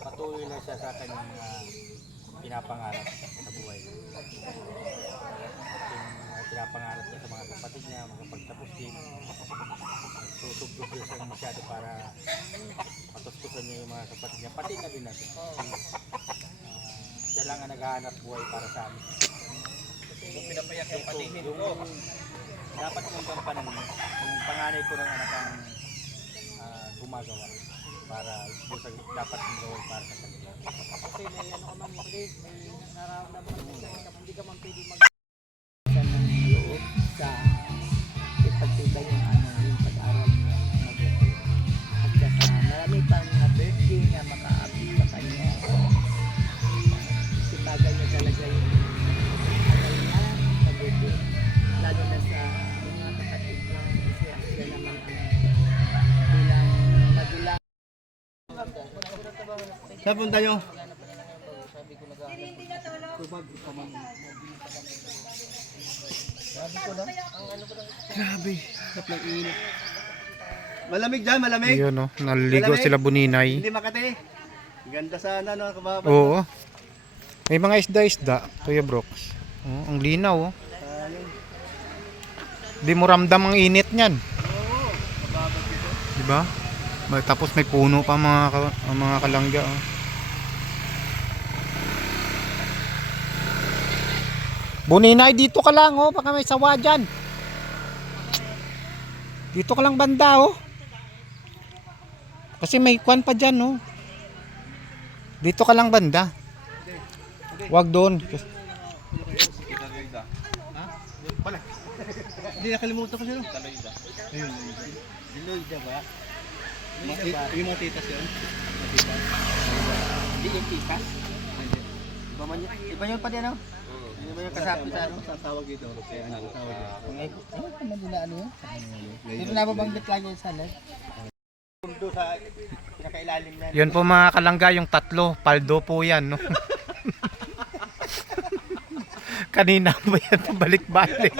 patuloy lang siya sa kanyang pinapangarap sa buhay. Yung pinapangarap niya sa mga kapatid niya, makapagtapos din. Susubok din siya masyado para matustusan niya yung mga kapatid niya, pati na din natin. Siya lang ang naghahanap buhay para sa amin. Kung pinapayak yung patihin ko. Dapat kong gampanan mo, yung panganay ko ng anak ang gumagawa para doon sa dapat mong gawin para sa kanila. Kasi may ano ka man may nararamdaman mo hindi ka man pwede mag ng loob sa ipagtibay yung ano yung pag-aral niya mabuti. At saka marami pang mga birthday na makaabot sa kanya. Sipagan niya talaga yung aral niya mabuti. Lalo na sa mga kapatid niya kasi sila naman ang bilang magulang. Saan punta nyo? Grabe, sarap ng init. Malamig dyan, malamig. Yun no, naliligo Malamig? sila Buninay. Hindi Makati. Ganda sana no, kababa. Oo. May mga isda-isda, Kuya Brooks. Oh, ang linaw oh. Di mo ramdam ang init niyan. Oo, kababa dito. Di ba? Tapos may puno pa mga kalangga oh. Buninay, dito ka lang oh, baka may sawa dyan. Dito ka lang banda oh. Kasi may kwan pa dyan oh. Dito ka lang banda. Wag doon. Pala. Hindi nakalimutan ko siya. Taloyda. Ayun. Diloida ba? Yung mga titas yun. Hindi yung tikas? Iba yun pa din ano? Hindi ba yung kasapi sa ano? Sa tawag dito. Kaya ano tawag dito. Ano pa man din na ano yun? Pero nababanggit lang yun sa net. Pundo sa pinakailalim na. Yun po mga kalangga, yung tatlo, paldo po yan, no? Kanina po yan, balik-balik.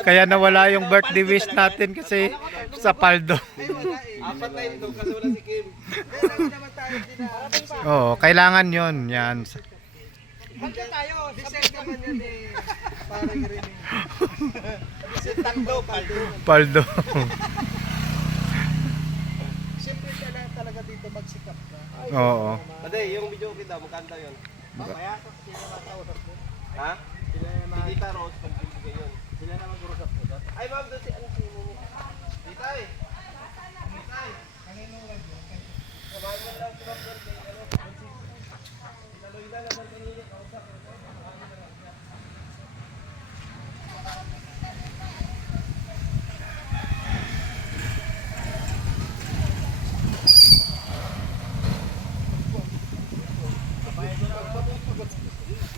Kaya nawala yung birthday wish natin kasi sa paldo. Apat na yun kasi wala si Kim. Oo, kailangan yun, yan. Handa tayo, sabay naman yan eh. Parang rin Si Tando, Paldo. Paldo. siyempre talaga dito magsikap ka. Oo. Pwede, yung video kita, magkanta yun. Mamaya, sila matausap mo. Ha? Si Tita Rose, pagbibigay yun. Sila na mag-urusap mo. Ay, ma'am, doon si ano si Tita eh. Tita eh. Samahan mo lang si Ma'am doon kay ano. Taloy na naman kanina, kausap.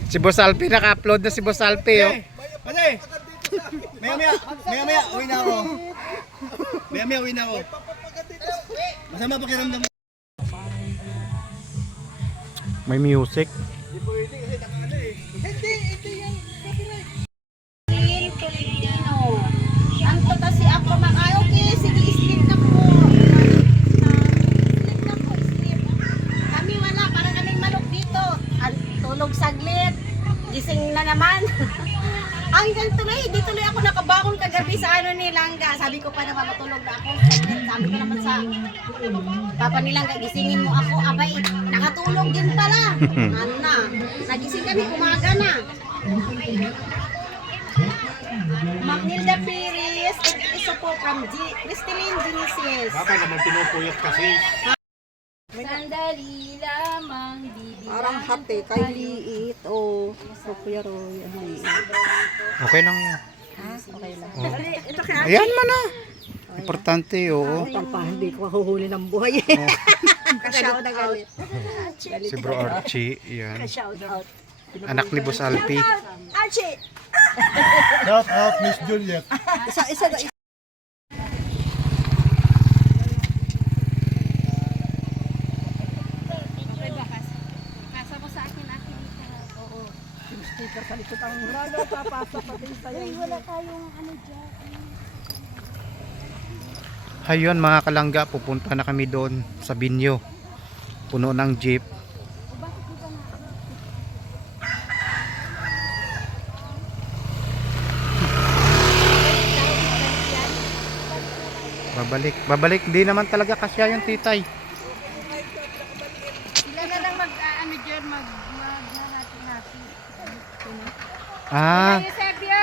Si Boss Alpi, naka-upload na si Boss Alpi, oh. Pwede! Maya-maya, uwi na ako. Maya-maya, uwi na ako. Masama pakiramdam mo. May music. Hindi pwede kasi nakano eh. Hindi yan. Filipino. Anto kasi ako okay, sige sleep na po. Sleep na po, sleep. Kami wala, para kaming manok dito. Tulog saglit. Gising na naman. Hanggang tuloy, di tuloy ako nakabangon kagabi sa ano ni Langga. Sabi ko pa naman matulog na ako. Sabi ko naman sa papa ni Langga, gisingin mo ako. Abay, nakatulog din pala. Ano na, nagising kami, umaga na. Magnilda Piris, iso po from Crystalline Genesis. Bakit naman pinupuyat kasi? Sandali lamang bibilang. Parang hati kay liit o Kuya Roy, ang liit. Okay lang yan. Okay lang. Oh. Ayan man ah. Importante, oo. Pa, hindi ko mahuhuli ng buhay. Kasyaw na galit. Si Bro Archie, yan. Shout out. Anak ni Boss Alpi. Archie! Shout out, Miss Juliet. Isa na Kasa mo sa akin. Oo. sticker sa likod ang murado, papasok pa din sa'yo. Wala tayong ano dyan. Ayun mga kalangga, pupunta na kami doon sa Binyo. puno ng jeep. Babalik, di naman talaga kasya yung titay. Sila na lang ano dyan, natin. Ah, Eusebio,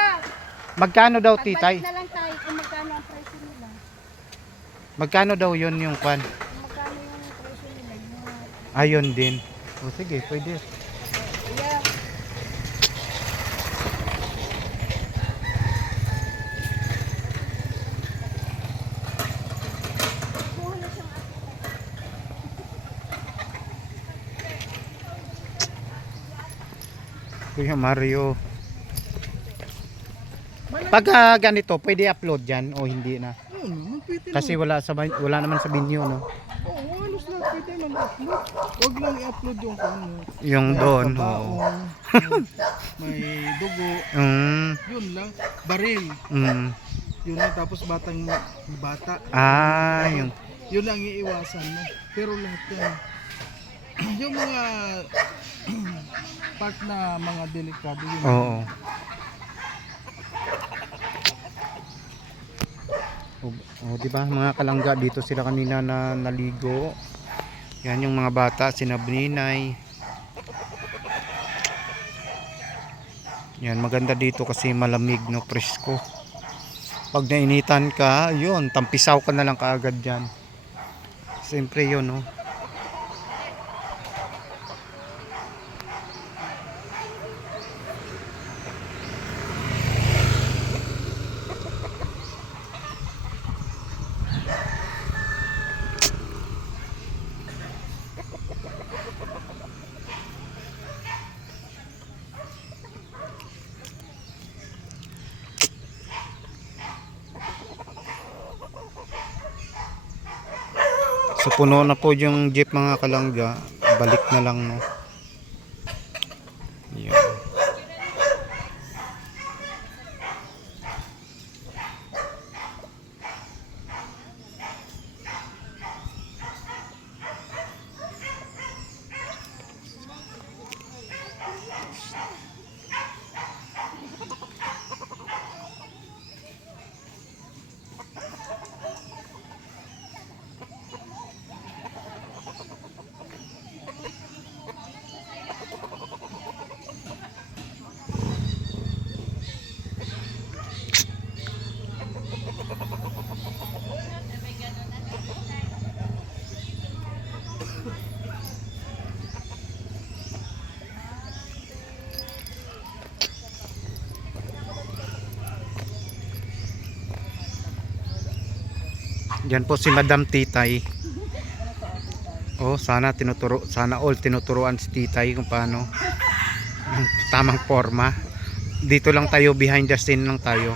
magkano daw titay? pagbalik na lang tayo kung magkano ang presyo nila. Magkano daw yun yung kwan? Kung magkano yung presyo nila. Ayun din. O sige, pwede. Yeah. Kuya Mario. Pag ganito, pwede upload dyan o hindi na? Kasi wala naman sa binyo, no? Oo, halos na pwede man upload. Huwag lang i-upload yung ano. Yung doon, oo. Kabaong, may dugo, yun lang. Baril, Mm. yun lang. Tapos bata. Ah, yung Yun lang iiwasan mo. Pero lahat yan. Yung mga part na mga delikado yun. oo. O, di ba mga kalangga, dito sila kanina na naligo. Yan yung mga bata, sina Bninay. Yan, maganda dito kasi malamig, no, presko. Pag nainitan ka, yun, tampisaw ka na lang kaagad dyan. Siyempre yun, no. So puno na po yung jeep mga kalangga. Balik na lang, no. Yan. Yan po si Madam Titay. Oh, sana all tinuturuan si Titay kung paano yung tamang forma. Dito lang tayo, behind the scene lang tayo.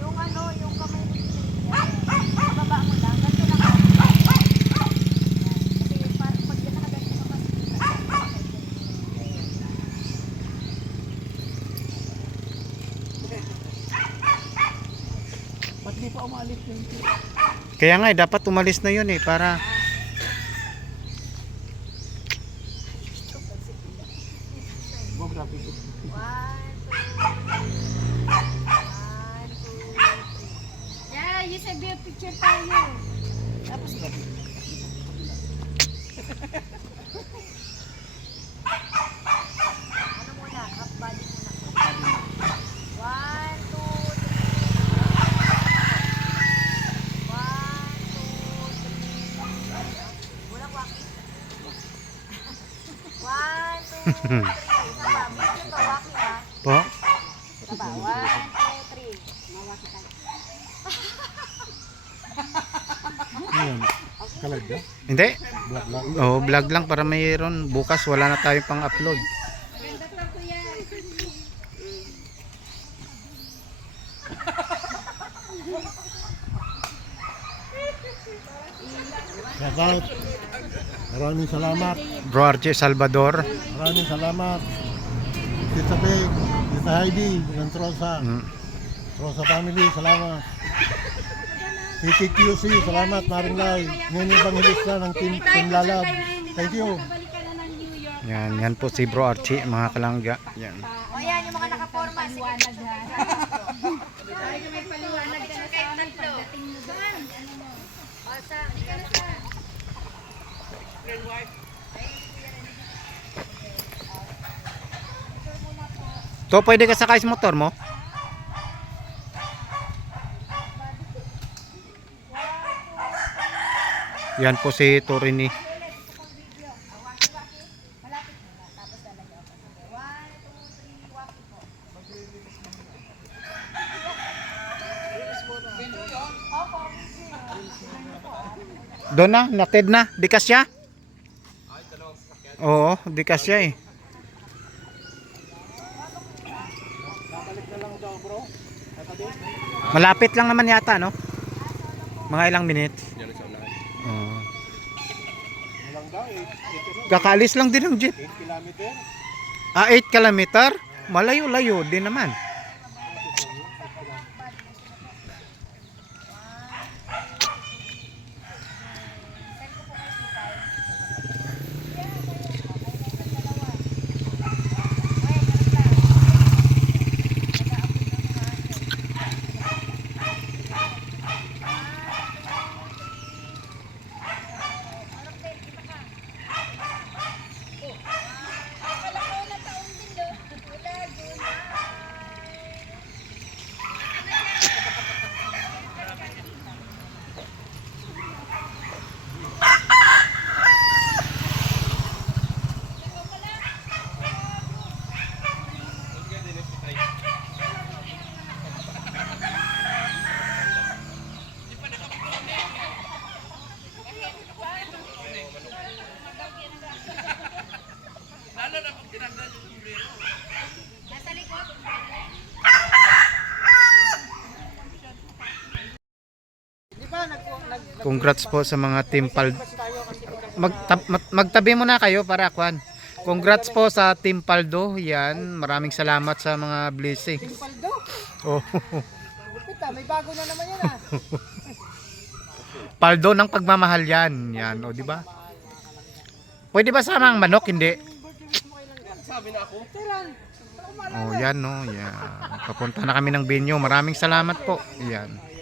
Yung ano, yung kamay baba mo lang, ganito lang. Kasi pag yan nakaganto ka Ba't di pa umalit yun? Kaya nga dapat umalis na yun para Go graphic. 1, 2, 1, 2, 3. Yeah, you said be a picture tayo. Tapos graphic. Ano muna, half body muna. 1, 2, 3. 1, 2, 3. Walang walking. 1, 2, 3. Isa pa, medyo to, walking ha. po. Isa pa, 1, 2, 3. Mawaki tayo. Hindi. Oh, vlog lang para mayroon. Bukas wala na tayong pang-upload. Ganda to kuya. Shoutout. Maraming salamat. Bro RJ Salvador. Maraming salamat. Tita Peg, Tita Heidi, ng Trosa. Mm. Trosa family, salamat. PTQC, salamat Maring Lai. Ngayon yung evangelista ng Team Lalab. Thank you. Yan po si Bro Archie, mga kalangga. Yan. O yan, yung mga nakaporma. Paliwanag ha. May paliwanag ka na sa amin pagdating mo doon. O sa, di ka na sa. To, pwede ka sakay sa motor mo? Yan po si Torini. Doon na, naked na. Di kasya? Oo, di kasya eh. Malapit lang naman yata, no? Mga ilang minutes. Oo. Kakaalis lang din ng jeep. 8 kilometer. 8 kilometer? Malayo-layo din naman. Congrats po sa mga Team Paldo. Magtabi muna kayo para kwan. Congrats po sa Team Paldo. Yan, maraming salamat sa mga blessings. Paldo. Oh. Puta, may bago na naman yan ah. Paldo ng pagmamahal yan. Yan, o di ba? Pwede ba sama ang manok? Hindi. Sabi na ako. Oh, yan no. Yan. Papunta na kami ng venue. Maraming salamat po. Yan.